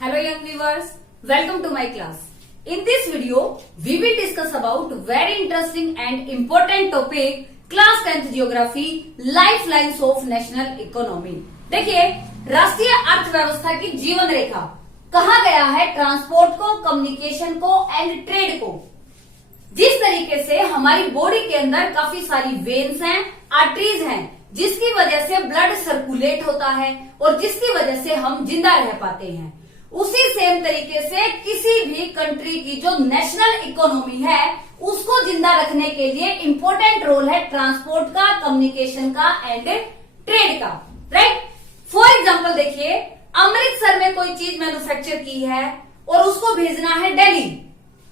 Hello young viewers, welcome to my class. In this video, we will discuss about very interesting and important topic class 10th Geography, Lifelines of National Economy. देखिए, राष्ट्रीय अर्थव्यवस्था की जीवन रेखा कहा गया है transport को, कम्युनिकेशन को एंड ट्रेड को। जिस तरीके से हमारी बॉडी के अंदर काफी सारी वेन्स हैं, आर्टरीज हैं, जिसकी वजह से ब्लड सर्कुलेट होता है और जिसकी वजह से हम जिंदा रह पाते हैं, उसी सेम तरीके से किसी भी कंट्री की जो नेशनल इकोनॉमी है उसको जिंदा रखने के लिए इंपॉर्टेंट रोल है ट्रांसपोर्ट का, कम्युनिकेशन का एंड ट्रेड का। राइट। फॉर एग्जाम्पल देखिए, अमृतसर में कोई चीज मैन्युफैक्चर की है और उसको भेजना है दिल्ली।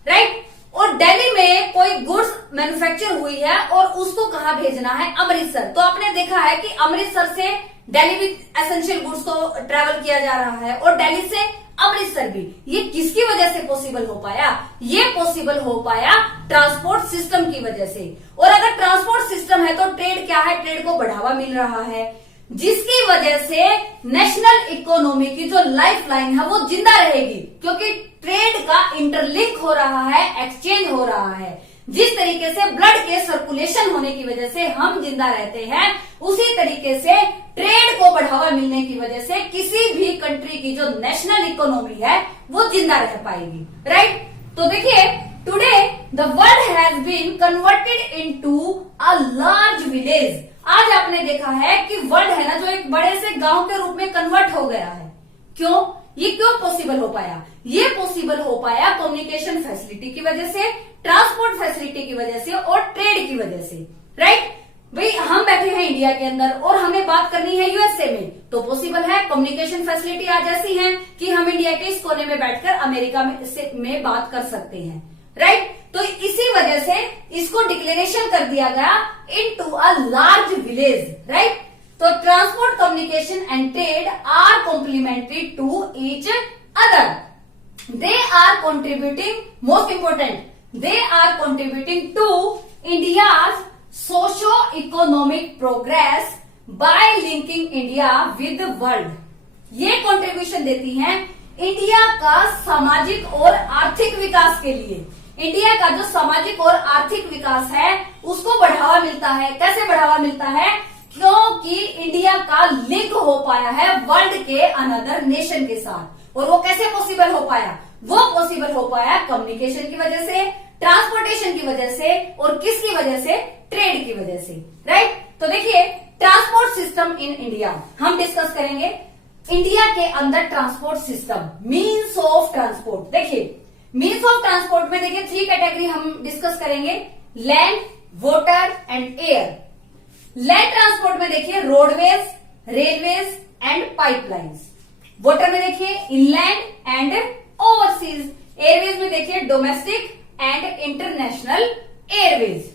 राइट। और दिल्ली में कोई गुड्स मैन्युफैक्चर हुई है और उसको कहाँ भेजना है? अमृतसर। तो आपने देखा है कि अमृतसर से दिल्ली भी एसेंशियल गुड्स को ट्रेवल किया जा रहा है और दिल्ली से अमृतसर भी। ये किसकी वजह से पॉसिबल हो पाया? ये पॉसिबल हो पाया ट्रांसपोर्ट सिस्टम की वजह से। और अगर ट्रांसपोर्ट सिस्टम है तो ट्रेड क्या है? ट्रेड को बढ़ावा मिल रहा है, जिसकी वजह से नेशनल इकोनॉमी की जो लाइफ लाइन है वो जिंदा रहेगी, क्योंकि ट्रेड का इंटरलिंक हो रहा है, एक्सचेंज हो रहा है। जिस तरीके से ब्लड के सर्कुलेशन होने की वजह से हम जिंदा रहते हैं, उसी तरीके से ट्रेड को बढ़ावा मिलने की वजह से किसी भी कंट्री की जो नेशनल इकोनॉमी है वो जिंदा रह पाएगी। राइट। तो देखिए, today the world has been converted into a large village. आज आपने देखा है कि वर्ल्ड है ना, जो एक बड़े से गांव के रूप में कन्वर्ट हो गया है। क्यों? ये क्यों पॉसिबल हो पाया? ये पॉसिबल हो पाया कम्युनिकेशन फैसिलिटी की वजह से, ट्रांसपोर्ट फैसिलिटी की वजह से और ट्रेड की वजह से। राइट। भाई, हम बैठे हैं इंडिया के अंदर और हमें बात करनी है यूएसए में, तो पॉसिबल है। कम्युनिकेशन फैसिलिटी आज ऐसी है कि हम इंडिया के इस कोने में बैठकर अमेरिका में बात कर सकते हैं। राइट। तो इसी वजह से इसको डिक्लेरेशन कर दिया गया into a large village. Right. तो transport, communication and trade are complementary to each other. They are contributing, most important, they are contributing to India's socio-economic progress by linking India with the world। ये contribution देती हैं India का सामाजिक और आर्थिक विकास के लिए। इंडिया का जो सामाजिक और आर्थिक विकास है उसको बढ़ावा मिलता है। कैसे बढ़ावा मिलता है? क्योंकि इंडिया का लिंक हो पाया है वर्ल्ड के अनदर नेशन के साथ। और वो कैसे पॉसिबल हो पाया? वो पॉसिबल हो पाया कम्युनिकेशन की वजह से, ट्रांसपोर्टेशन की वजह से और किसकी वजह से? ट्रेड की वजह से। राइट। तो देखिए, ट्रांसपोर्ट सिस्टम इन इंडिया हम डिस्कस करेंगे। इंडिया के अंदर transport system, means of transport. देखिए, मीन्स ऑफ ट्रांसपोर्ट में देखिए 3 कैटेगरी हम डिस्कस करेंगे, land, water and air. Land transport में देखिए roadways, railways and pipelines. Water में देखिए इनलैंड एंड ओवरसीज। एयरवेज में देखिए domestic and international airways.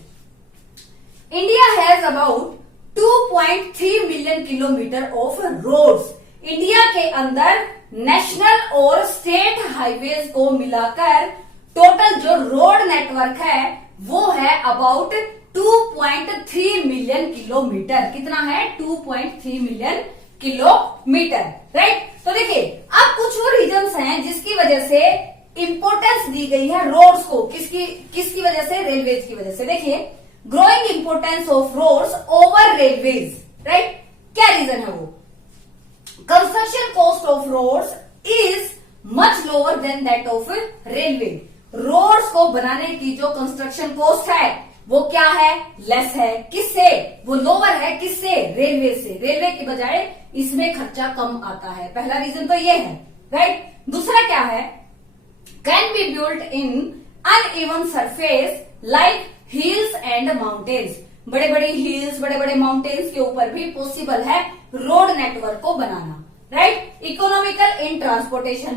India has about 2.3 million kilometre of roads. India के अंदर नेशनल और स्टेट हाईवेज को मिलाकर टोटल जो रोड नेटवर्क है वो है अबाउट 2.3 मिलियन किलोमीटर। कितना है? 2.3 मिलियन किलोमीटर। राइट। तो देखिए, अब कुछ वो रीजन्स हैं जिसकी वजह से इंपोर्टेंस दी गई है रोड्स को। किसकी वजह से? रेलवेज की वजह से। देखिए, growing importance of roads over railways. Right. क्या रीजन है वो? Construction cost of roads is much lower than that of railway. Roads को बनाने की जो कंस्ट्रक्शन कॉस्ट है वो क्या है? लेस है। किससे? वो लोअर है। किससे? रेलवे से। रेलवे की बजाय इसमें खर्चा कम आता है। पहला रीजन तो ये है। राइट। दूसरा क्या है? Can be built in uneven surface like hills and mountains. बड़े बड़े हिल्स, बड़े बड़े माउंटेन्स के ऊपर भी पॉसिबल है रोड नेटवर्क को बनाना। Right. Economical in transportation,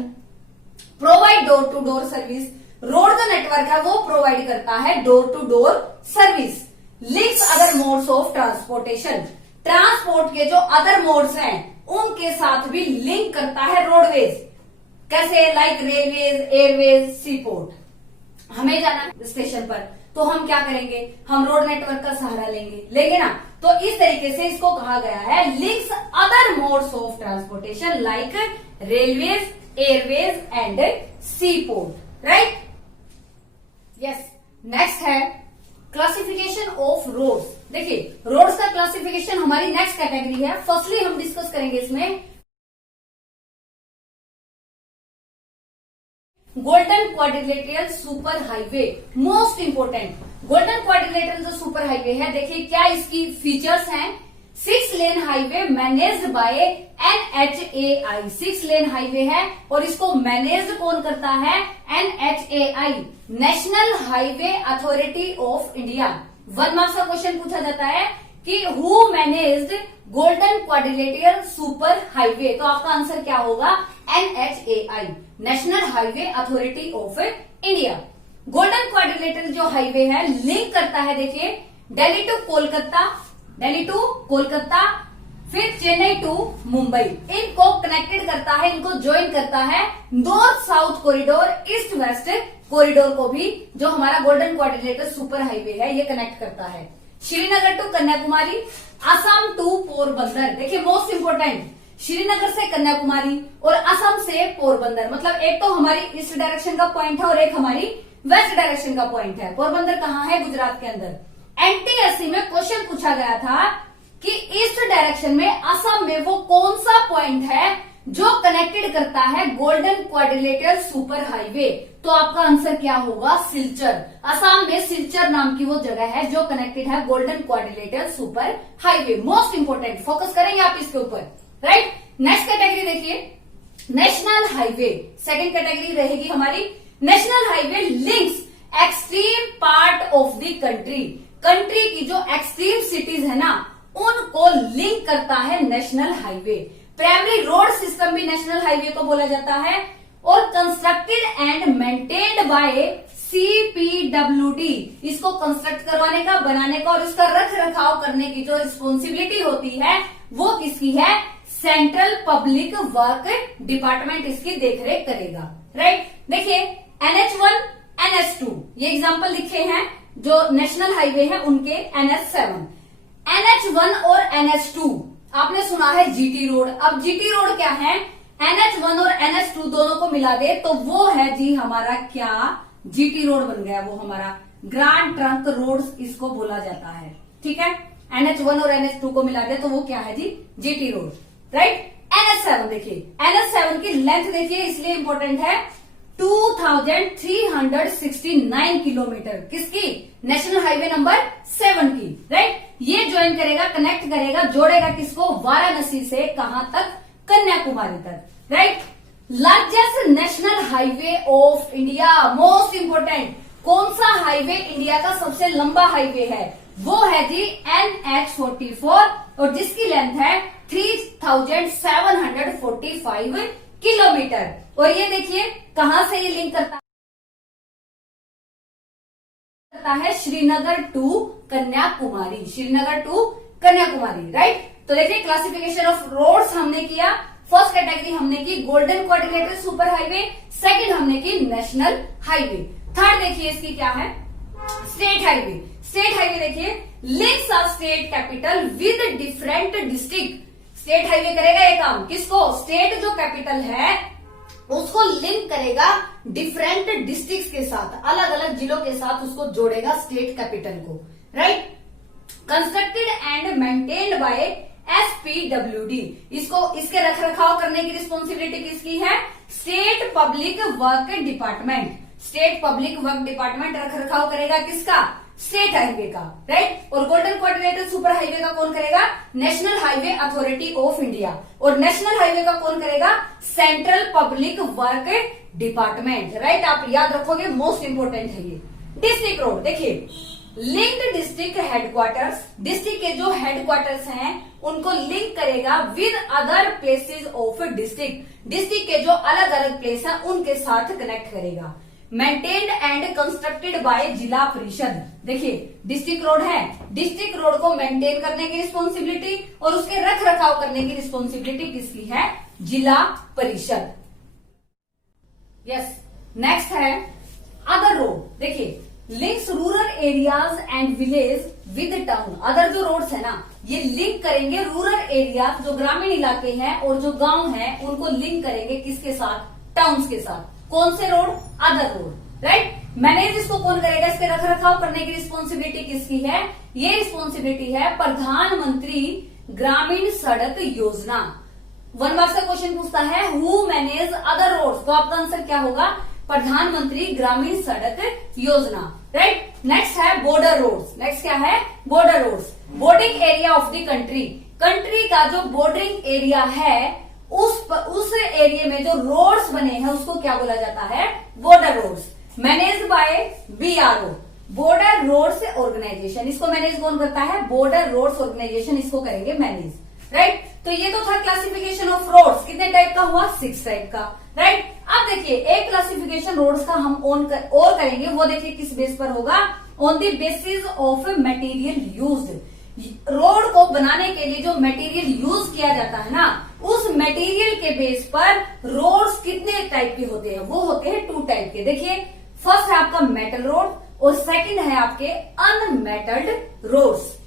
provide door to door service. Road जो नेटवर्क है वो प्रोवाइड करता है door to door service. Links other modes of transportation. Transport के जो अदर मोड्स हैं उनके साथ भी लिंक करता है रोडवेज। कैसे? लाइक रेलवेज, एयरवेज, सी पोर्ट। हमें जाना स्टेशन पर तो हम क्या करेंगे? हम रोड नेटवर्क का सहारा लेंगे ना। तो इस तरीके से इसको कहा गया है links other modes of transportation like railways, airways and sea port, right. Yes, next है क्लासिफिकेशन ऑफ रोड्स। देखिए रोड्स का क्लासिफिकेशन हमारी नेक्स्ट कैटेगरी है। फर्स्टली हम डिस्कस करेंगे इसमें golden quadrilateral super highway, most important. Golden quadrilateral जो super highway है, देखिए क्या इसकी फीचर्स हैं। 6 lane highway managed by NHAI, 6 lane highway है और इसको मैनेज कौन करता है? NHAI, national highway authority of India. 1 marks का क्वेश्चन पूछा जाता है कि who managed golden quadrilateral super highway, तो आपका आंसर क्या होगा? NHAI, national highway authority of India. Golden quadrilateral जो हाईवे है लिंक करता है, देखिए दिल्ली टू कोलकाता, फिर चेन्नई टू मुंबई, इनको कनेक्टेड करता है, इनको ज्वाइन करता है। North south corridor, east west corridor को भी जो हमारा गोल्डन क्वाड्रिलेटरल सुपर हाईवे है ये कनेक्ट करता है। Srinagar to Kanyakumari, Assam to Porbandar. देखिए मोस्ट इंपोर्टेंट, श्रीनगर से कन्याकुमारी और असम से पोरबंदर, मतलब एक तो हमारी ईस्ट डायरेक्शन का पॉइंट है और एक हमारी वेस्ट डायरेक्शन का पॉइंट है। पोरबंदर कहाँ है? गुजरात के अंदर। NTSC में क्वेश्चन पूछा गया था कि ईस्ट डायरेक्शन में असम में वो कौन सा पॉइंट है जो कनेक्टेड करता है गोल्डन क्वाड्रिलेटरल सुपर हाईवे, तो आपका आंसर क्या होगा? सिलचर। असम में सिलचर नाम की वो जगह है जो कनेक्टेड है golden quadrilateral super highway. Most important, focus करेंगे आप इसके ऊपर, राइट। नेक्स्ट कैटेगरी देखिए नेशनल हाईवे, सेकंड कैटेगरी रहेगी हमारी। National highway links extreme part of the country की जो एक्सट्रीम सिटीज है ना उनको लिंक करता है national highway. Primary road system भी नेशनल हाईवे को बोला जाता है और constructed and maintained by CPWD, इसको कंस्ट्रक्ट करवाने का, बनाने का और उसका रख रखाव करने की जो रिस्पॉन्सिबिलिटी होती है वो किसकी है? सेंट्रल पब्लिक वर्क डिपार्टमेंट इसकी देखरेख करेगा, राइट। देखिए NH1, NH2 ये एग्जाम्पल लिखे हैं जो नेशनल हाईवे है उनके। NH7, NH1 और NH2 आपने सुना है GT रोड। अब GT रोड क्या है? NH1 और NH2 दोनों को मिला दे तो वो है जी हमारा क्या? GT रोड बन गया, वो हमारा ग्रैंड ट्रंक रोड इसको बोला जाता है, ठीक है। NH1 और NH2 को मिला दे तो वो क्या है जी? GT road, right. NH7 देखिए, NH7 की लेंथ देखिए, इसलिए इंपॉर्टेंट है 2369 किलोमीटर, किसकी? नेशनल हाईवे नंबर 7 की, राइट। ये ज्वाइन करेगा, कनेक्ट करेगा, जोड़ेगा किसको? वाराणसी से कहां तक? कन्याकुमारी तक, right. Largest national highway of India, most important, कौन सा हाईवे इंडिया का सबसे लंबा हाईवे है? वो है जी NH44 और जिसकी लेंथ है 3745 किलोमीटर। और ये देखिए कहां से ये लिंक करता है? Srinagar to Kanyakumari, Srinagar to Kanyakumari, right. तो देखिए क्लासिफिकेशन ऑफ रोड्स हमने किया। फर्स्ट कैटेगरी हमने की golden quadrilateral super highway, second हमने की नेशनल हाईवे। थर्ड देखिए इसकी क्या है? State highway. स्टेट हाईवे देखिए links of state capital with different district. State highway करेगा ये काम, किसको? स्टेट जो कैपिटल है उसको लिंक करेगा डिफरेंट डिस्ट्रिक्ट्स के साथ, अलग अलग जिलों के साथ उसको जोड़ेगा स्टेट कैपिटल को, right. Constructed and maintained by SPWD, इसको इसके रख रखाव करने की रिस्पॉन्सिबिलिटी किसकी है? State public work department. State public work department रख रखाव करेगा किसका? स्टेट हाईवे का, राइट। और गोल्डन क्वाड्रिलेटरल सुपर हाईवे का कौन करेगा? National highway authority of India. और नेशनल हाईवे का कौन करेगा? Central public work department, right. आप याद रखोगे, मोस्ट इंपोर्टेंट है ये। डिस्ट्रिक्ट रोड देखिए लिंक्ड डिस्ट्रिक्ट हेडक्वार्टर्स, डिस्ट्रिक्ट के जो हेडक्वार्टर्स हैं उनको लिंक करेगा with other places of district. District के जो अलग अलग प्लेस हैं उनके साथ कनेक्ट करेगा। मेंटेन्ड एंड कंस्ट्रक्टेड बाय जिला परिषद। देखिए डिस्ट्रिक्ट रोड है, डिस्ट्रिक्ट रोड को मेंटेन करने की रिस्पॉन्सिबिलिटी और उसके रख रखाव करने की रिस्पॉन्सिबिलिटी किसकी है? जिला परिषद। यस, नेक्स्ट है अदर रोड। देखिए links rural areas and village with town. Other जो रोड्स है ना ये लिंक करेंगे रूरल एरियाज जो ग्रामीण इलाके हैं और जो गांव हैं उनको लिंक करेंगे किसके साथ? टाउन्स के साथ। कौन से road? Other road, right. Manage इसको कौन करेगा? इसके रख रखाव करने की रिस्पॉन्सिबिलिटी किसकी है? ये रिस्पॉन्सिबिलिटी है प्रधानमंत्री ग्रामीण सड़क योजना। 1 मार्क्स का क्वेश्चन पूछता है हु मैनेज अदर रोड्स, तो आपका आंसर क्या होगा? प्रधानमंत्री ग्रामीण सड़क योजना, राइट। नेक्स्ट है बॉर्डर रोड्स। नेक्स्ट क्या है? Border roads. Bordering area of the country, country का जो बॉर्डरिंग एरिया है उस एरिया में जो रोड्स बने हैं उसको क्या बोला जाता है? Border roads. Manage by BRO, border roads organisation. इसको मैनेज कौन करता है? बॉर्डर रोड्स ऑर्गेनाइजेशन इसको करेंगे मैनेज, राइट। तो ये तो था क्लासिफिकेशन ऑफ रोड्स। कितने टाइप का हुआ? 6 टाइप का, राइट। अब देखिए एक क्लासिफिकेशन रोड्स का हम और करेंगे, वो देखिए किस बेस पर होगा? On the basis of material used. Road को बनाने के लिए जो मटेरियल यूज किया जाता है ना, उस मटेरियल के बेस पर रोड्स कितने टाइप के होते हैं? वो होते हैं 2 टाइप के। देखिए फर्स्ट है आपका मेटल रोड और सेकंड है आपके अनमेटल्ड रोड्स।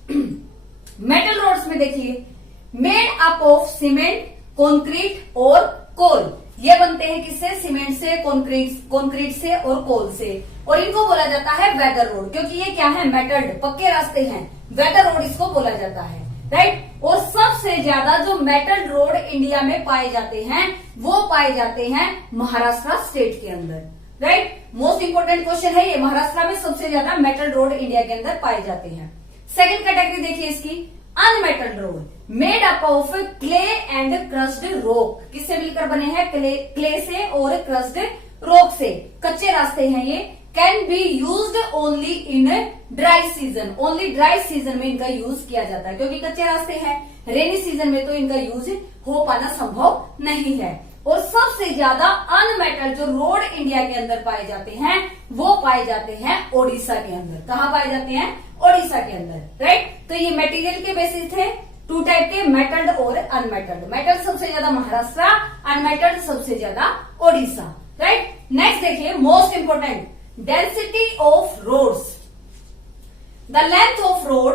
मेटल रोड्स में देखिए made up of cement, concrete और कोल। ये बनते हैं किससे? सीमेंट से, कंक्रीट से और कोल से। और इनको बोला जाता है वेदर रोड, क्योंकि ये क्या है? मेटल्ड, पक्के रास्ते हैं। वेदर रोड इसको बोला जाता है, राइट। और सबसे ज्यादा जो मेटल रोड इंडिया में पाए जाते हैं वो पाए जाते हैं महाराष्ट्र स्टेट के अंदर, राइट। मोस्ट इंपोर्टेंट क्वेश्चन है ये, महाराष्ट्र में सबसे ज्यादा मेटल रोड इंडिया के अंदर पाए जाते हैं। सेकंड कैटेगरी देखिए इसकी, unmetalled road, made up of clay and crossed rock. किससे मिलकर बने हैं? क्ले से और क्रस्ड रॉक से। कच्चे रास्ते हैं ये। Can be used only in dry season, only dry season में इनका यूज किया जाता है, क्योंकि कच्चे रास्ते हैं। रेनी सीजन में तो इनका यूज हो पाना संभव नहीं है। और सबसे ज्यादा अनमेटल जो रोड इंडिया के अंदर पाए जाते हैं वो पाए जाते हैं ओडिशा के अंदर। कहाँ पाए जाते हैं? ओडिशा के अंदर, राइट। तो ये मटेरियल के बेसिस थे 2 टाइप के, मेटल्ड और अनमेटल्ड। मेटल सबसे ज्यादा महाराष्ट्र, अनमेटल्ड सबसे ज्यादा ओडिशा, राइट। नेक्स्ट देखिए most important, density of roads, the length of road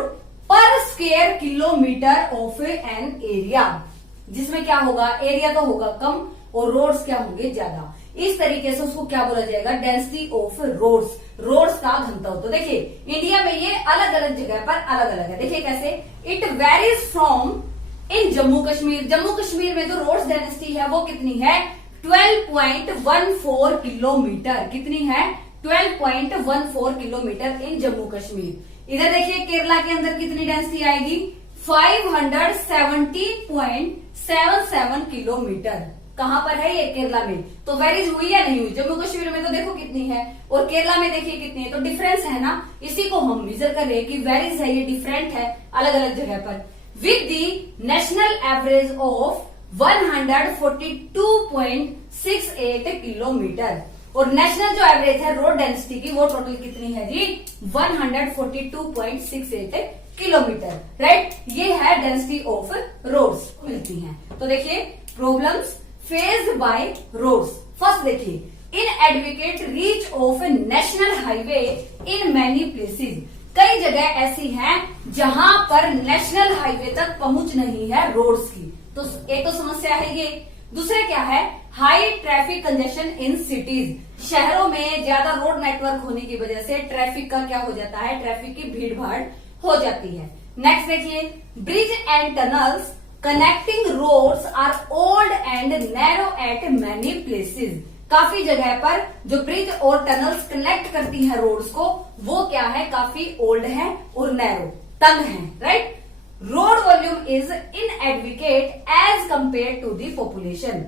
per square kilometre of an area. जिसमें क्या होगा? एरिया तो होगा कम और रोड्स क्या होंगे? ज्यादा। इस तरीके से उसको क्या बोला जाएगा? डेंसिटी ऑफ रोड्स, रोड्स का घनत्व। तो देखिए इंडिया में ये अलग अलग जगह पर अलग अलग है। देखिए कैसे? It varies from in Jammu Kashmir. Jammu Kashmir में जो रोड्स डेंसिटी है वो कितनी है? 12.14 किलोमीटर। कितनी है? 12.14 किलोमीटर इन जम्मू कश्मीर। इधर देखिए केरला के अंदर कितनी डेंसिटी आएगी? 570.77 किलोमीटर। कहां पर है ये? केरला में। तो वेरीज हुई या नहीं हुई? जम्मू कश्मीर में तो देखो कितनी है और केरला में देखिए कितनी है, तो डिफरेंस है ना। इसी को हम मेजर कर रहे हैं कि वेरीज है, ये डिफरेंट है अलग अलग जगह पर। With the national average of 142.68 kilometre. और नेशनल जो एवरेज है रोड डेंसिटी की वो टोटल कितनी है जी? 142.68 किलोमीटर, राइट। ये है डेंसिटी ऑफ रोड्स मिलती हैं। तो देखिए problems faced by roads. First देखिए inadequate reach of national highway in many places. कई जगह ऐसी हैं जहां पर नेशनल हाईवे तक पहुंच नहीं है रोड्स की। तो एक तो समस्या है ये। दूसरा क्या है? High traffic congestion in cities. शहरों में ज्यादा रोड नेटवर्क होने की वजह से ट्रैफिक का क्या हो जाता है? ट्रैफिक की भीड़ भाड़ हो जाती है। नेक्स्ट देखिए bridge and tunnels connecting roads are old and narrow at many places. काफी जगह पर जो ब्रिज और टनल्स कनेक्ट करती हैं रोड्स को वो क्या है? काफी ओल्ड है और नैरो, तंग है, right. Road volume is inadequate as compare to the population.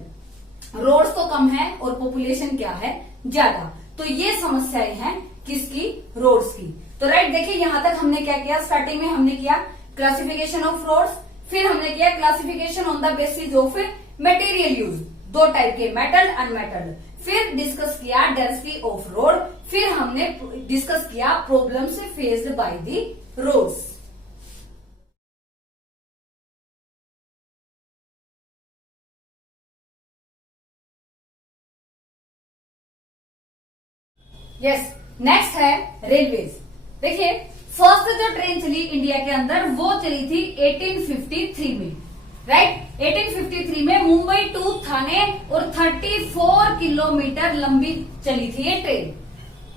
Roads तो कम है और पॉपुलेशन क्या है? ज्यादा। तो ये समस्याएं हैं किसकी? रोड्स की। तो राइट देखिए यहां तक हमने क्या किया? स्टार्टिंग में हमने किया क्लासिफिकेशन ऑफ रोड्स, फिर हमने किया classification on the basis of material use, 2 type के, मेटल अनमेटल। फिर डिस्कस किया डेंसिटी ऑफ रोड, फिर हमने डिस्कस किया problems faced by the roads. Yes, next है रेलवेज। देखिए फर्स्ट जो ट्रेन चली इंडिया के अंदर वो चली थी 1853 में, राइट। 1853 में मुंबई टू थाने और 34 किलोमीटर लंबी चली थी ये ट्रेन।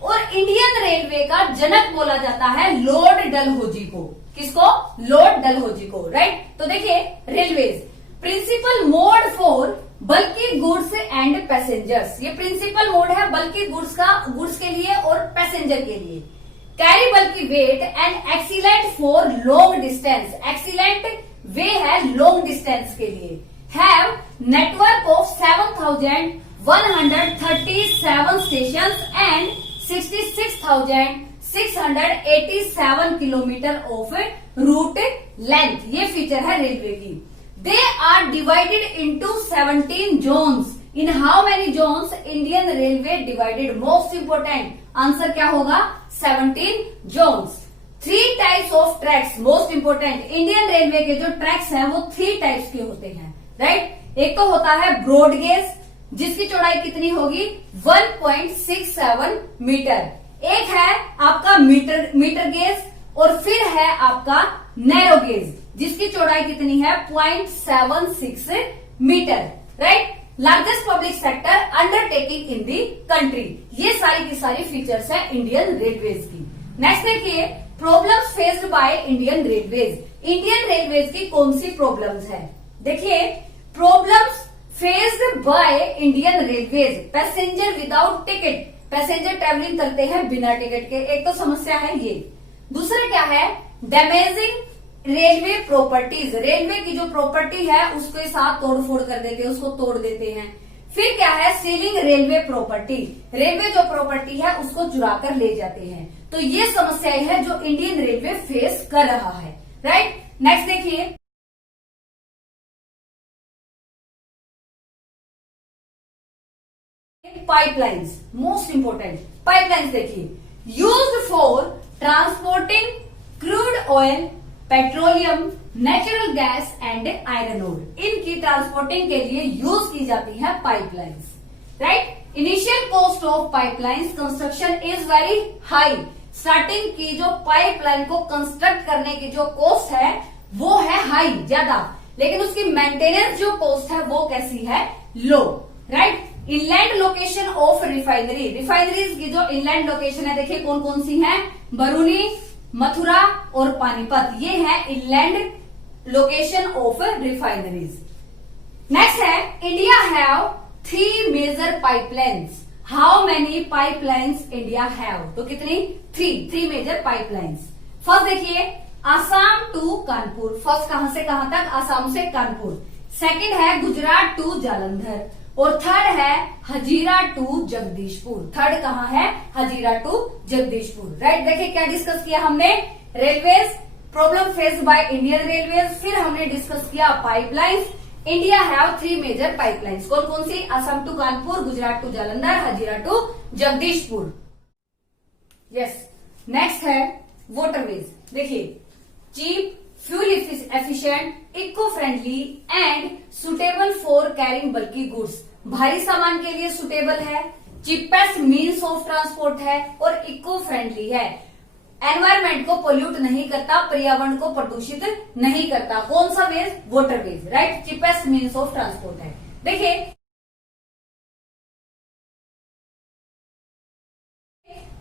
और इंडियन रेलवे का जनक बोला जाता है लॉर्ड डलहौजी को। किसको? लॉर्ड डलहौजी को, राइट। तो देखिए रेलवेज प्रिंसिपल मोड फॉर बल्कि गुड्स एंड पैसेंजर्स, ये प्रिंसिपल मोड है बल्कि गुड्स के लिए और पैसेंजर के लिए। Carry bulky weight and excellent for long distance, excellent way है लॉन्ग डिस्टेंस के लिए। Have network of 7,137 station and 66,687 kilometre of route length, ये फीचर है रेलवे की। They are divided into 17 zones. In how many zones Indian railway divided? Most important answer क्या होगा? 17 zones. 3 types of tracks, most important. Indian railway के जो tracks हैं वो 3 types के होते हैं, राइट। एक तो होता है ब्रॉड गेज, जिसकी चौड़ाई कितनी होगी? 1.67 मीटर। एक है आपका मीटर गेज और फिर है आपका नैरो गेज, जिसकी चौड़ाई कितनी है? 0.76 metre, right. Largest public sector undertaking in the country, ये सारी की सारी फीचर्स है इंडियन रेलवेज की। नेक्स्ट देखिए problems faced by Indian railways. Indian railways की कौन सी प्रॉब्लम्स है? देखिए problems faced by Indian railways, passenger without ticket, passenger travelling करते हैं बिना टिकट के, एक तो समस्या है ये। दूसरा क्या है? डैमेजिंग रेलवे प्रॉपर्टीज, रेलवे की जो प्रॉपर्टी है उसके साथ तोड़फोड़ कर देते हैं, उसको तोड़ देते हैं। फिर क्या है? सीलिंग रेलवे प्रॉपर्टी, रेलवे जो प्रॉपर्टी है उसको चुरा कर ले जाते हैं। तो ये समस्याएं है जो इंडियन रेलवे फेस कर रहा है, राइट। नेक्स्ट देखिए पाइपलाइंस, मोस्ट इंपोर्टेंट। पाइपलाइंस देखिए used for transporting crude oil, petroleum, natural gas and iron ore, इनकी ट्रांसपोर्टिंग के लिए यूज की जाती है pipelines, right. Initial cost of pipelines construction is very high. Starting की जो पाइपलाइन को कंस्ट्रक्ट करने की जो कॉस्ट है वो है हाई, ज्यादा, लेकिन उसकी मेंटेनेंस जो कॉस्ट है वो कैसी है? लो, right. Inland location of refinery, refineries की जो इनलैंड लोकेशन है देखिए कौन कौन सी है? बरूनी, मथुरा और पानीपत, ये है inland location of refineries. Next है India have 3 major pipelines. How many pipelines India have? तो कितनी? 3 मेजर पाइपलाइंस। फर्स्ट देखिए आसाम टू कानपुर, फर्स्ट कहां से कहां तक? आसाम से कानपुर। सेकंड है गुजरात टू जालंधर और थर्ड है हजीरा टू जगदीशपुर। थर्ड कहां है? Hazira to Jagdishpur, right. देखिए क्या डिस्कस किया हमने? Railways, problem faced by Indian railways, फिर हमने डिस्कस किया pipelines. India have 3 major pipelines, कौन कौन सी? Assam to Kanpur, Gujarat to Jalandhar, Hazira to Jagdishpur. Yes, next है वाटरवेज। देखिए cheap, fuel efficient, eco friendly and suitable for carrying bulky goods, भारी सामान के लिए सुटेबल है, चीपेस्ट मीन्स ऑफ ट्रांसपोर्ट है और इको फ्रेंडली है। एनवायरमेंट को पोल्यूट नहीं करता, पर्यावरण को प्रदूषित नहीं करता। कौन सा ways? Waterways, right. Cheapest means of transport है। देखिए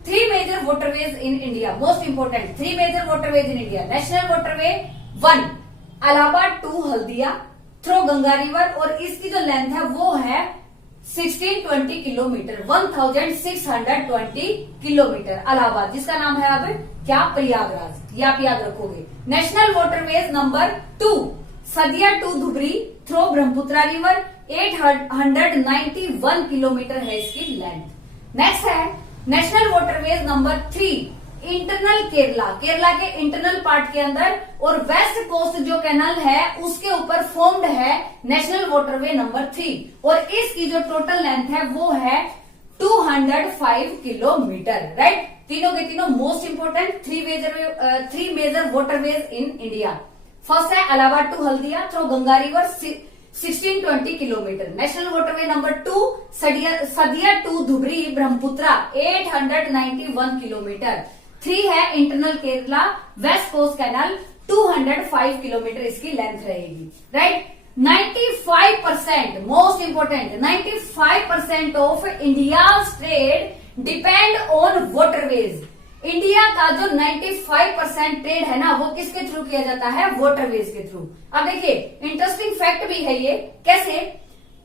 3 major waterways in India, most important 3 major waterways in India. National waterway 1 Allahabad to Haldia through Ganga river और इसकी जो लेंथ है वो है 1620 किलोमीटर, 1620 किलोमीटर इलाहाबाद, जिसका नाम है अब क्या? प्रयागराज, ये आप याद रखोगे। National waterways number 2 Sadiya to Dhubri through Brahmaputra river, 891 kilometre है इसकी लेंथ। नेक्स्ट है national waterways number 3 internal Kerala, Kerala के इंटरनल पार्ट के अंदर और वेस्ट कोस्ट जो कैनाल है उसके ऊपर फॉर्म्ड है नेशनल वाटरवे नंबर 3 और इसकी जो टोटल लेंथ है वो है 205 किलोमीटर, राइट। तीनों के तीनों most important 3 major waterways in India. First है Allahabad to Haldia through Ganga river 1620 kilometre. National waterway number 2 Sadiya to Dhubri Brahmaputra 891 kilometre. 3 है internal Kerala west coast canal 205 kilometre इसकी लेंथ रहेगी, right. 95% most important 95% of India trade depend on waterways. India का जो 95% trade है ना वो किसके थ्रू किया जाता है? वाटरवेज के थ्रू। अब देखिए इंटरेस्टिंग फैक्ट भी है ये, कैसे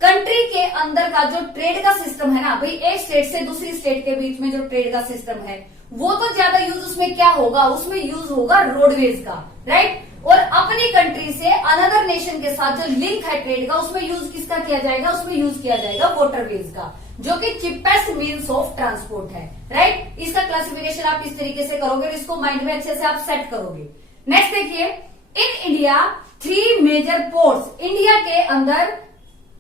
कंट्री के अंदर का जो ट्रेड का सिस्टम है ना भाई, एक स्टेट से दूसरी स्टेट के बीच में जो ट्रेड का सिस्टम है वो तो ज्यादा यूज उसमें क्या होगा? उसमें यूज होगा रोडवेज का, राइट। और अपनी कंट्री से अनदर नेशन के साथ जो लिंक है ट्रेड का उसमें यूज किसका किया जाएगा? उसमें यूज किया जाएगा वाटरवेज का, जो कि चिपेस्ट मीन्स ऑफ ट्रांसपोर्ट है, राइट। इसका क्लासिफिकेशन आप इस तरीके से करोगे, इसको माइंड में अच्छे से आप सेट करोगे। नेक्स्ट देखिए, in India 3 major ports. India के अंदर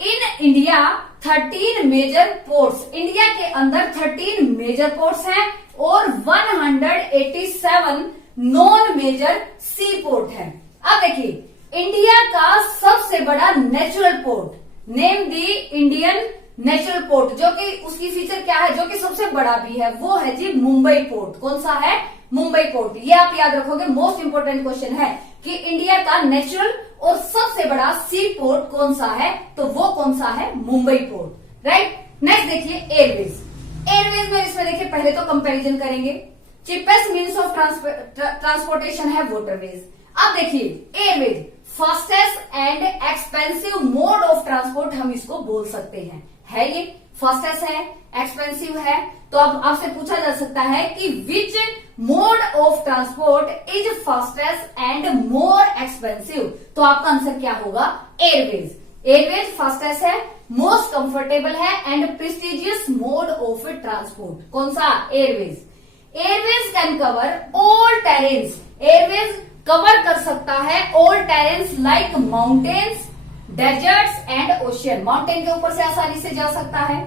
in India 13 major ports. India के अंदर 13 मेजर पोर्ट्स हैं और 187 नॉन मेजर सी पोर्ट है। अब देखिए इंडिया का सबसे बड़ा natural port, name the Indian natural port, जो कि उसकी फीचर क्या है, जो कि सबसे बड़ा भी है, वो है जी मुंबई पोर्ट। कौन सा है? मुंबई पोर्ट। ये आप याद रखोगे, मोस्ट इंपोर्टेंट क्वेश्चन है कि इंडिया का नेचुरल और सबसे बड़ा सी पोर्ट कौन सा है, तो वो कौन सा है? Mumbai port, right. नेक्स्ट देखिए एयरवेज। एयरवेज में इसमें देखिए पहले तो कंपैरिजन करेंगे। चिपेस्ट मीन्स ऑफ ट्रांसपोर्टेशन है वाटरवेज। अब देखिए Airways fastest and expensive mode of transport हम इसको बोल सकते हैं। है ये फास्टेस्ट है, एक्सपेंसिव है, तो अब आपसे पूछा जा सकता है कि which mode of transport is fastest and more expensive, तो आपका आंसर क्या होगा? एयरवेज। एयरवेज फास्टेस्ट है, मोस्ट कंफर्टेबल है and prestigious mode of transport. कौन सा? Airways. Airways can cover all terrains. Airways cover कर सकता है all terrains like mountains, deserts and ocean. Mountain के ऊपर से आसानी से जा सकता है,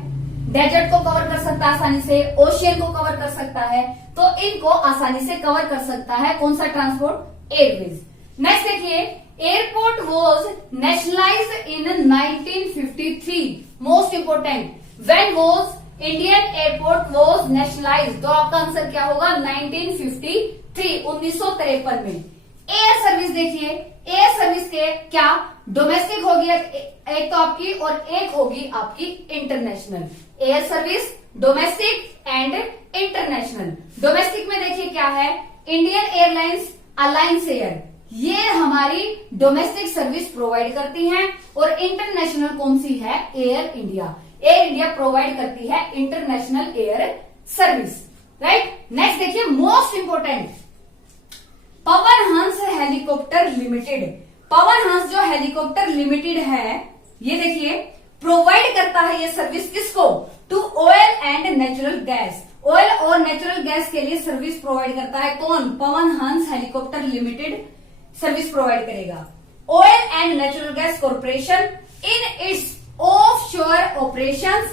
डेजर्ट को कवर कर सकता है आसानी से, ओशियन को कवर कर सकता है, तो इनको आसानी से कवर कर सकता है कौन सा ट्रांसपोर्ट? एयरवेज। नेक्स्ट देखिए, airport was nationalised in 1953। Most important, when was Indian airport was nationalised, तो आपका आंसर क्या होगा? 1953, 1953 में। एयर सर्विस देखिए, एयर सर्विस के क्या डोमेस्टिक होगी एक तो आपकी, और एक होगी आपकी international. Air service domestic and international. Domestic में देखिए क्या है? इंडियन एयरलाइंस, अलायंस एयर, ये हमारी डोमेस्टिक सर्विस प्रोवाइड करती हैं, और इंटरनेशनल कौन सी है? Air India. Air India provide करती है international air service, right. Next देखिए मोस्ट इंपोर्टेंट, पवन हंस हेलीकॉप्टर लिमिटेड। पवन हंस जो हेलीकॉप्टर लिमिटेड है, ये देखिए प्रोवाइड करता है ये सर्विस किसको? To oil and natural gas. Oil और नेचुरल गैस के लिए सर्विस प्रोवाइड करता है कौन? Pawan Hans helicopter limited service provide करेगा। Oil and natural gas corporation in its off shore operation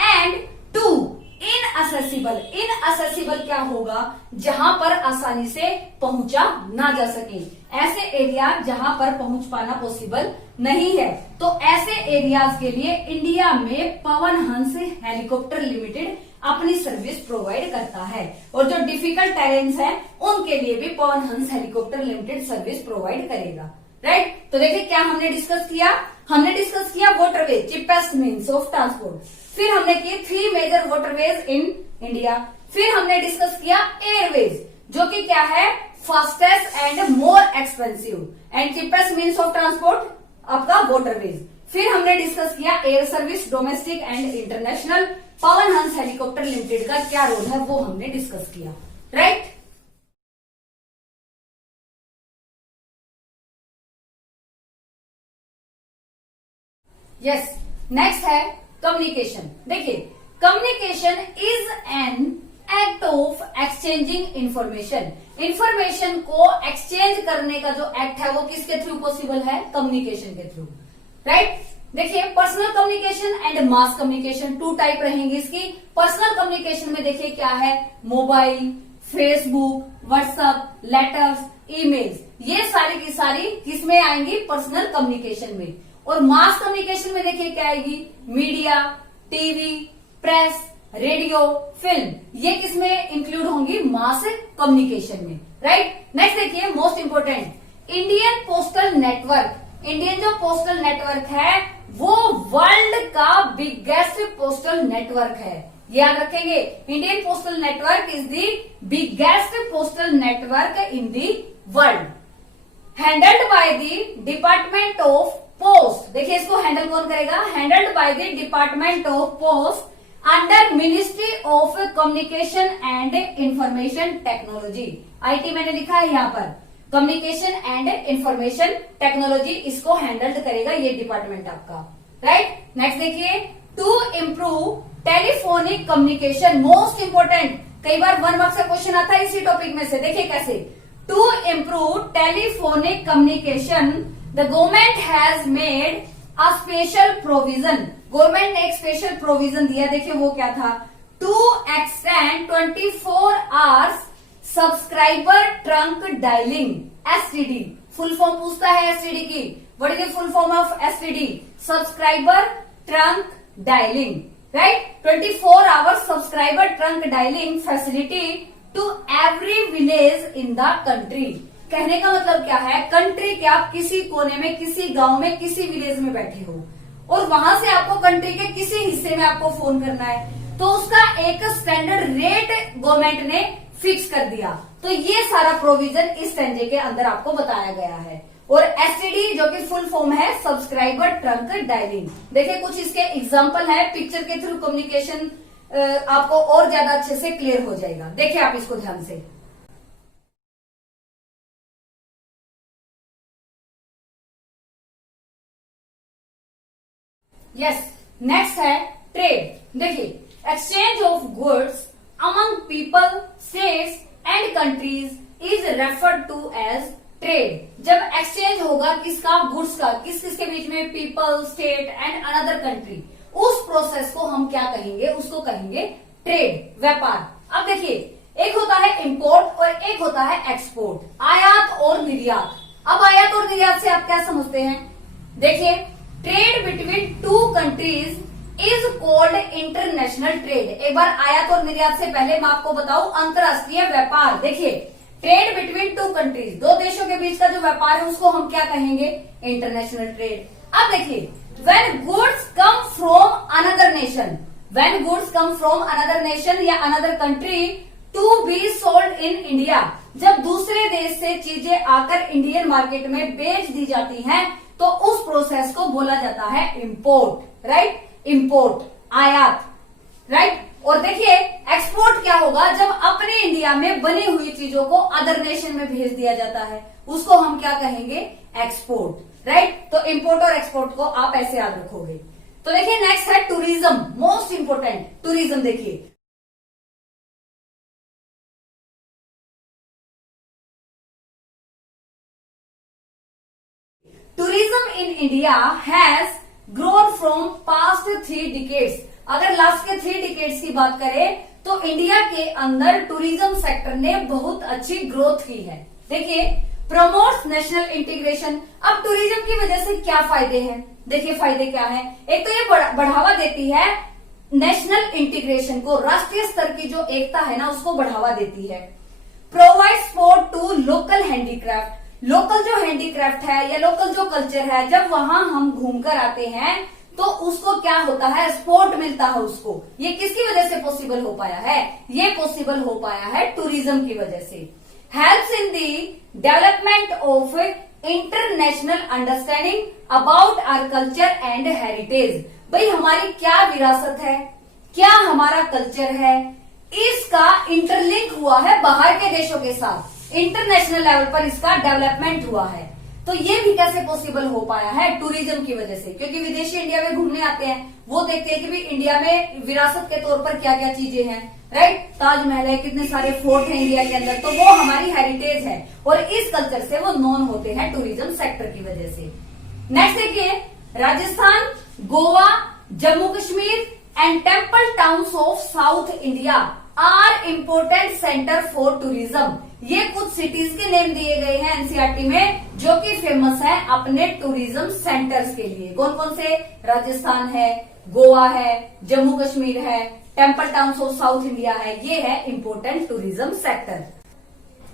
and to inaccessible. Inaccessible क्या होगा? जहां पर आसानी से पहुंचा ना जा सके, ऐसे एरिया जहां पर पहुंच पाना पॉसिबल नहीं है, तो ऐसे एरियाज के लिए इंडिया में पवन हंस हेलीकॉप्टर लिमिटेड अपनी सर्विस प्रोवाइड करता है, और जो डिफिकल्ट टेरेन्स है उनके लिए भी पवन Hans helicopter limited service provide करेगा, राइट। तो देखिए क्या हमने डिस्कस किया? हमने डिस्कस किया waterways, cheapest means of transport. फिर हमने किए 3 मेजर वाटरवेज इन इंडिया। फिर हमने डिस्कस किया एयरवेज, जो कि क्या है? Fastest and more expensive, and cheapest means of transport आपका वाटरवेज। फिर हमने डिस्कस किया air service domestic and international. Pawan Hans helicopter limited का क्या रोल है वो हमने डिस्कस किया, राइट। यस, नेक्स्ट है कम्युनिकेशन। देखिए communication is an act of exchanging information. Information को एक्सचेंज करने का जो एक्ट है वो किसके थ्रू पॉसिबल है? कम्युनिकेशन के थ्रू, राइट। देखिए personal communication and mass communication, 2 type रहेंगे इसकी। पर्सनल कम्युनिकेशन में देखिए क्या है? Mobile, Facebook, WhatsApp, letters, emails, ये सारी की सारी किसमें आएंगी? पर्सनल कम्युनिकेशन में। और मास कम्युनिकेशन में देखिए क्या आएगी? Media, TV, press, radio, film, ये किसमें इंक्लूड होंगी? मास कम्युनिकेशन में, राइट। नेक्स्ट देखिए most important, Indian postal network Indian जो पोस्टल नेटवर्क है वो वर्ल्ड का बिगेस्ट पोस्टल नेटवर्क है। याद रखेंगे, Indian postal network is the biggest postal network in the world, handled by the department of post. देखिए इसको हैंडल कौन करेगा, handled by the department of post under ministry of communication and information technology. IT मैंने लिखा है यहाँ पर, communication and information technology इसको हैंडल करेगा ये डिपार्टमेंट आपका, राइट। नेक्स्ट देखिए, to improve telephonic communication, most important, कई बार 1 मार्क्स का क्वेश्चन आता है इसी टॉपिक में से। देखिए कैसे, to improve telephonic communication the government has made a special provision. Government ने एक स्पेशल प्रोविजन दिया, देखिए वो क्या था, to extend 24 hours subscriber trunk dialling, STD. Full form पूछता है एसटीडी की, what is the full form of STD, subscriber trunk dialling, right. 24 hours subscriber trunk dialling facility to every village in the country. कहने का मतलब क्या है, country के आप किसी कोने में, किसी गांव में, किसी विलेज में बैठे हो और वहां से आपको कंट्री के किसी हिस्से में आपको फोन करना है, तो उसका एक स्टैंडर्ड रेट गवर्नमेंट ने फिक्स कर दिया। तो ये सारा प्रोविजन इस स्टैंजे के अंदर आपको बताया गया है। और एसटीडी जो कि फुल फॉर्म है सब्सक्राइबर ट्रंक डायलिंग। देखिए कुछ इसके एग्जांपल है, पिक्चर के थ्रू कम्युनिकेशन आपको और ज्यादा अच्छे से क्लियर हो जाएगा। देखिए आप इसको ध्यान से, यस। नेक्स्ट है ट्रेड। देखिए, exchange of goods among people, states and countries is referred to as trade. जब एक्सचेंज होगा किसका, गुड्स का, किस किसके बीच में, people, state and another country, उस प्रोसेस को हम क्या कहेंगे, उसको कहेंगे ट्रेड, व्यापार। अब देखिए, एक होता है इंपोर्ट और एक होता है एक्सपोर्ट, आयात और निर्यात। अब आयात और निर्यात से आप क्या समझते हैं, देखिए, trade between two countries is called international trade. एक बार आयात और निर्यात से पहले मैं आपको बताऊं अंतरराष्ट्रीय व्यापार। देखिए, ट्रेड बिटवीन टू कंट्रीज, दो देशों के बीच का जो व्यापार है उसको हम क्या कहेंगे, इंटरनेशनल ट्रेड। अब देखिए, when goods come from another nation, when goods come from another nation या another country to be sold in India, जब दूसरे देश से चीजें आकर इंडियन मार्केट में बेच दी जाती हैं तो उस प्रोसेस को बोला जाता है इंपोर्ट, राइट, इंपोर्ट, आयात, राइट। और देखिए एक्सपोर्ट क्या होगा, जब अपने इंडिया में बनी हुई चीजों को अदर नेशन में भेज दिया जाता है उसको हम क्या कहेंगे, एक्सपोर्ट, राइट। तो इंपोर्ट और एक्सपोर्ट को आप ऐसे याद रखोगे। तो देखिए नेक्स्ट है टूरिज्म, मोस्ट इंपोर्टेंट, टूरिज्म। देखिए tourism in India has grown from past 3 decades. अगर लास्ट के 3 डिकेड्स की बात करें तो इंडिया के अंदर टूरिज्म सेक्टर ने बहुत अच्छी ग्रोथ की है। देखिए, प्रमोट्स नेशनल इंटीग्रेशन। अब टूरिज्म की वजह से क्या फायदे हैं, देखिए फायदे क्या हैं। एक तो ये बढ़ावा देती है नेशनल इंटीग्रेशन को, राष्ट्रीय स्तर की जो एकता है ना उसको बढ़ावा देती है। Provide support to local handicraft, local जो हैंडीक्राफ्ट है या लोकल जो कल्चर है, जब वहां हम घूमकर आते हैं तो उसको क्या होता है, सपोर्ट मिलता है उसको। ये किसकी वजह से पॉसिबल हो पाया है, ये पॉसिबल हो पाया है टूरिज्म की वजह से। Helps in the development of international understanding about our culture and heritage. भाई हमारी क्या विरासत है, क्या हमारा कल्चर है, इसका इंटरलिंक हुआ है बाहर के देशों के साथ, इंटरनेशनल लेवल पर इसका डेवलपमेंट हुआ है। तो ये भी कैसे पॉसिबल हो पाया है, टूरिज्म की वजह से, क्योंकि विदेशी इंडिया में घूमने आते हैं, वो देखते हैं कि भी इंडिया में विरासत के तौर पर क्या क्या चीजें हैं, राइट। ताजमहल है, कितने सारे फोर्ट हैं इंडिया के अंदर, तो वो हमारी हेरिटेज है और इस कल्चर से वो नॉन होते हैं टूरिज्म सेक्टर की वजह से। नेक्स्ट देखिए, Rajasthan, Goa, Jammu Kashmir and temple towns of South India are important centre for tourism. ये कुछ सिटीज के नेम दिए गए हैं एनसीईआरटी में जो कि फेमस है अपने टूरिज्म सेंटर्स के लिए। कौन कौन से, राजस्थान है, गोवा है, जम्मू कश्मीर है, temple towns of South India है, ये है इम्पोर्टेंट टूरिज्म सेक्टर।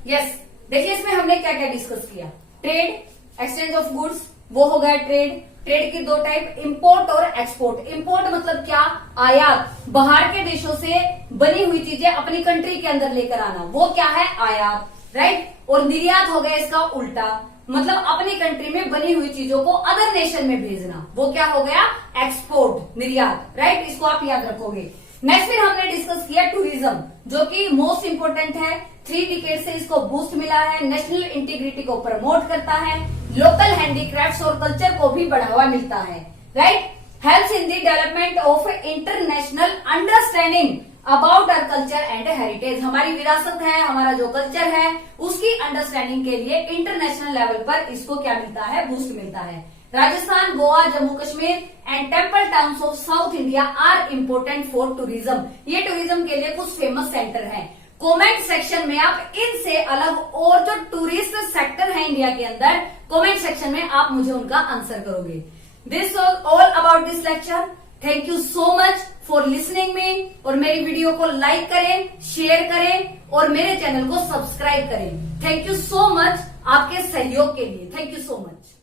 यस, देखिए इसमें हमने क्या क्या डिस्कस किया, ट्रेड, एक्सचेंज ऑफ गुड्स, वो हो गया ट्रेड। ट्रेड की दो टाइप, इंपोर्ट और एक्सपोर्ट। इंपोर्ट मतलब क्या? आयात, बाहर के देशों से बनी हुई चीजें अपनी कंट्री के अंदर लेकर आना, वो क्या है? आयात, राइट। और निर्यात हो गया इसका उल्टा, मतलब अपनी कंट्री में बनी हुई चीजों को अदर नेशन में भेजना, वो क्या हो गया? एक्सपोर्ट, निर्यात, राइट। इसको आप याद रखोगे। नेक्स्ट फिर हमने डिस्कस किया टूरिज्म, जो कि मोस्ट इंपोर्टेंट है। 3 डिकेड से इसको बूस्ट मिला है, नेशनल इंटीग्रिटी को प्रमोट करता है, लोकल हैंडीक्राफ्ट्स और कल्चर को भी बढ़ावा मिलता है, right. Helps in the development of international understanding about our culture and heritage. हमारी विरासत है, हमारा जो कल्चर है, उसकी अंडरस्टैंडिंग के लिए इंटरनेशनल लेवल पर इसको क्या मिलता है? बूस्ट मिलता है। Rajasthan, Goa, Jammu Kashmir and temple towns of South India are important for tourism. ये टूरिज्म के लिए कुछ फेमस सेंटर हैं। कमेंट सेक्शन में आप इनसे अलग और जो टूरिस्ट सेक्टर है इंडिया के अंदर, कमेंट सेक्शन में आप मुझे उनका आंसर करोगे। This was all about this lecture. Thank you so much for listening me. और मेरी वीडियो को लाइक करें, शेयर करें और मेरे चैनल को सब्सक्राइब करें। थैंक यू सो मच आपके सहयोग के लिए। Thank you so much.